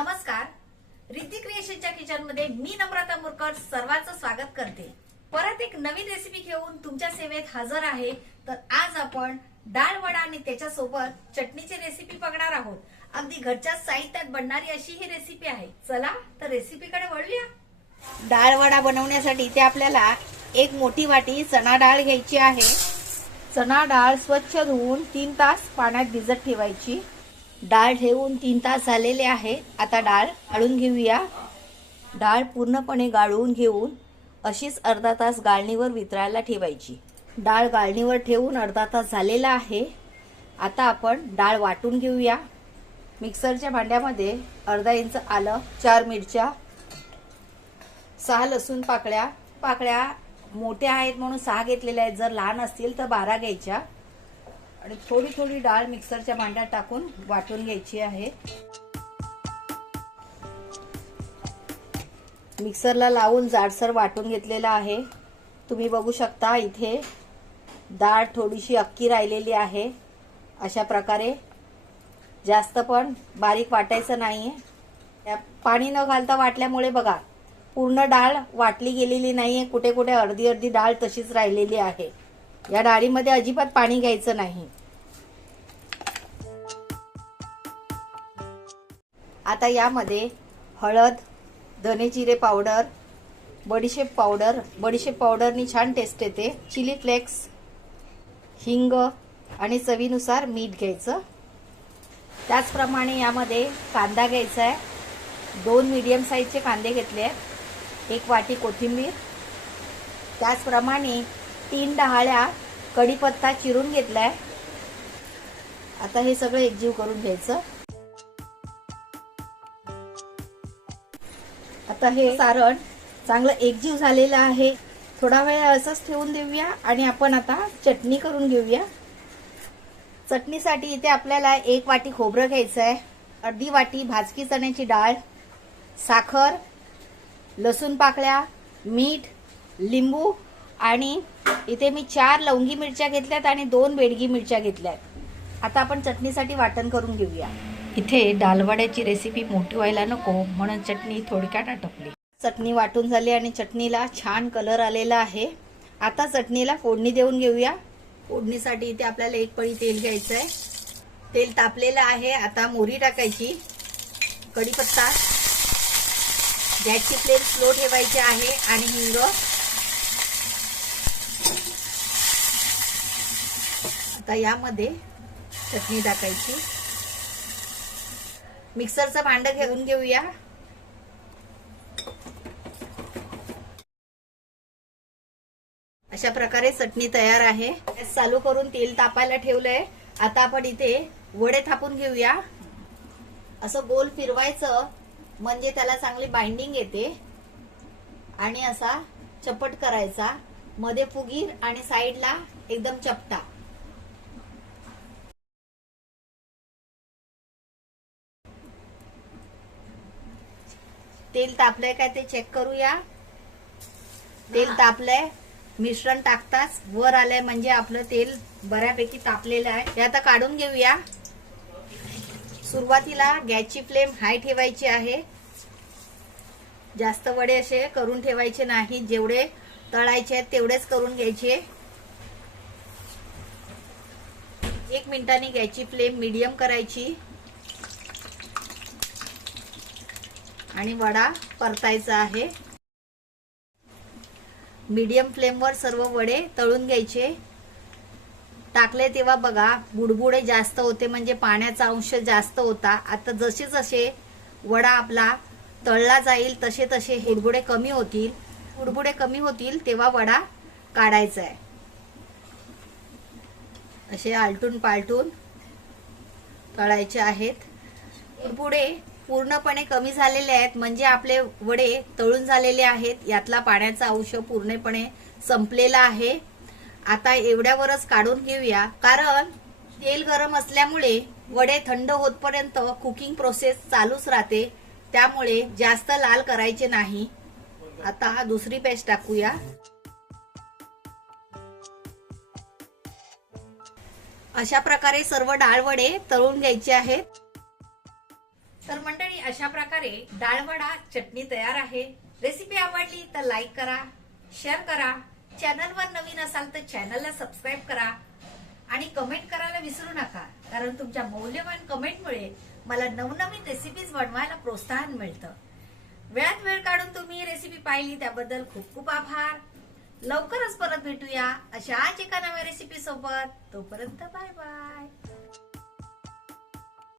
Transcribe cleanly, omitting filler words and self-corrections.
नमस्कार, रिद्धी क्रिएशनच्या किचन मध्ये मी नम्रता मुरकर सर्वांचं स्वागत करते। परत एक नवीन रेसिपी घेऊन तुमच्या सेवेत हजर आहे। तर आज आपण डाळ वडा आणि त्याच्यासोबत चटणीची रेसिपी बघणार आहोत। अगदी घरच्या साहित्यात बनणारी अशी ही रेसिपी आहे। चला तर रेसिपीकडे वळूया। डाळ वडा बनवण्यासाठी इथे आपल्याला एक मोठी वाटी चणा डाळ घ्यायची आहे। चणा डाळ स्वच्छ धुवून 3 तास पाण्यात भिजत ठेवायची। डाळ ठेवून 3 तास झालेले आहे। आता डाळ गाळून घेऊया। डाळ पूर्णपणे गाळून घेऊन अशीच अर्धा तास गाळणीवर वितळायला ठेवायची। डाळ गाळणीवर ठेवून अर्धा तास झालेला आहे। आता आपण डाळ वाटून घेऊया। मिक्सरच्या भांड्यामध्ये अर्धा इंच आलं, 4 मिरच्या, 6 लसूण पाकळ्या मोठ्या आहेत म्हणून 6 घेतलेल्या आहेत। जर लहान असतील तर 12 घ्यायच्या आणि थोडी थोडी डाळ मिक्सरच्या भांड्यात टाकून वाटून घ्यायची आहे। मिक्सरला लावून जाडसर वाटून घेतलेला आहे। तुम्ही बघू शकता इथे डाळ थोडीशी अक्की राहिलेली आहे। अशा प्रकारे जास्त पण बारीक वाटायचं नाहीये। पाणी न घालता वाटल्यामुळे बघा पूर्ण डाळ वाटली गेलेली नाहीये, कुठे कुठे अर्धी अर्धी डाळ तशीच राहिलेली आहे। या डाळीमध्ये अजिबात पाणी घ्यायचं नाही। आता यामध्ये हळद, धने जिरे पावडर, बडीशेप पावडरनी छान टेस्ट येते, चिली फ्लेक्स, हिंग आणि चवीनुसार मीठ घ्यायचं। त्याचप्रमाणे यामध्ये कांदा घ्यायचा आहे। 2 मीडियम साईजचे कांदे घेतले आहेत। 1 वाटी कोथिंबीर, त्याचप्रमाणे 3 डहाळ्या कढीपत्ता चिरून घेतलाय। आता हे सगळं एकजीव करून घ्यायचं। आता हे सारण चांगलं एकजीव झालेलं आहे। थोडा वेळ असंच ठेवून देऊया आणि आपण आता चटणी करून घेऊया। चटणीसाठी इथे आपल्याला 1 वाटी खोबरं घ्यायचं आहे, अर्धी वाटी भाजकी चण्याची डाळ, साखर, लसूण पाकळ्या, मीठ, लिंबू आणि इथे मी 4 लवंगी मिरच्या घेतल्यात आणि 2 बेडगी मिरच्या घेतल्यात। आता आपण चटणीसाठी वाटण करून घेऊया। इथे डालवड्याची रेसिपी मोठी व्हायला नको म्हणून चटणी थोडक्यात आटपली। चटणी वाटून झाली आणि चटणीला छान कलर आलेला आहे। आता चटणीला फोडणी देऊन घेऊया। फोडणीसाठी इथे आपल्याला 1 पळी तेल घ्यायचं आहे। तेल तापलेलं आहे। आता मोहरी टाकायची, कढीपत्ता, गॅसची फ्लेम स्लो ठेवायची आहे आणि हिंग। आता यामध्ये चटणी टाकायची। मिक्सरचं भांडं घेऊन घेऊया। अशा प्रकारे चटणी तयार आहे। गॅस चालू करून तेल तापायला ठेवलंय। आता आपण इथे वडे थापून घेऊया। असं गोल फिरवायचं म्हणजे त्याला चांगली बाइंडिंग येते आणि असा चपट करायचा, मध्ये फुगीर आणि साईडला एकदम चपटा। तेल तापलंय काय ते चेक करूया। तेल तापलंय, मिश्रण टाकताच वर आलंय म्हणजे आपलं तेल बऱ्यापैकी तापलेलं आहे। हे आता काढून घेऊया। सुरुवातीला गॅसची फ्लेम हाय ठेवायची आहे। जास्त वडे असे करून ठेवायचे नाही, जेवढे तळायचे आहेत तेवढेच करून घ्यायचे। 1 मिनिटांनी गॅसची फ्लेम मीडियम करायची आणि वडा परतायचा आहे। मीडियम फ्लेमवर सर्व वडे तळून घ्यायचे। टाकले तेव्हा बघा बुडबुडे जास्त होते म्हणजे पाण्याचा अंश जास्त होता। आता जसे जसे वडा आपला तळला जाईल तसे तसे बुडबुडे कमी होतील। बुडबुडे कमी होतील तेव्हा वडा काढायचा आहे। असे आलटून पालटून तळायचे आहेत। बुडबुडे पूर्णपणे कमी झालेले आहेत म्हणजे आपले वडे तळून झालेले आहेत। यातला पाण्याचा अंश पूर्णपणे संपलेला आहे। आता एवढ्यावरच काढून घेऊया, कारण तेल गरम असल्यामुळे वडे थंड होतपर्यंत कुकिंग प्रोसेस चालूच राहते, त्यामुळे जास्त लाल करायचे नाही। आता दुसरी पेस्ट टाकूया। अशा प्रकारे सर्व डाळ वडे तळून घ्यायचे आहेत। तर मंडळी अशा प्रकारे डाळवडा चटणी तयार आहे. रेसिपी आवडली तर लाईक करा, शेअर करा. चॅनलवर नवीन असाल तर चॅनलला सबस्क्राईब करा आणि कमेंट करायला विसरू नका, कारण तुमच्या मौल्यवान कमेंटमुळे मला नवनवीन रेसिपीज बनवायला प्रोत्साहन मिळतं. वेळात वेळ काढून तुम्ही रेसिपी पाहिली त्याबद्दल खूप खूप आभार. लवकरच परत भेटूया अशाच एका नव्या रेसिपी सोबत. तोपर्यंत बाय बाय.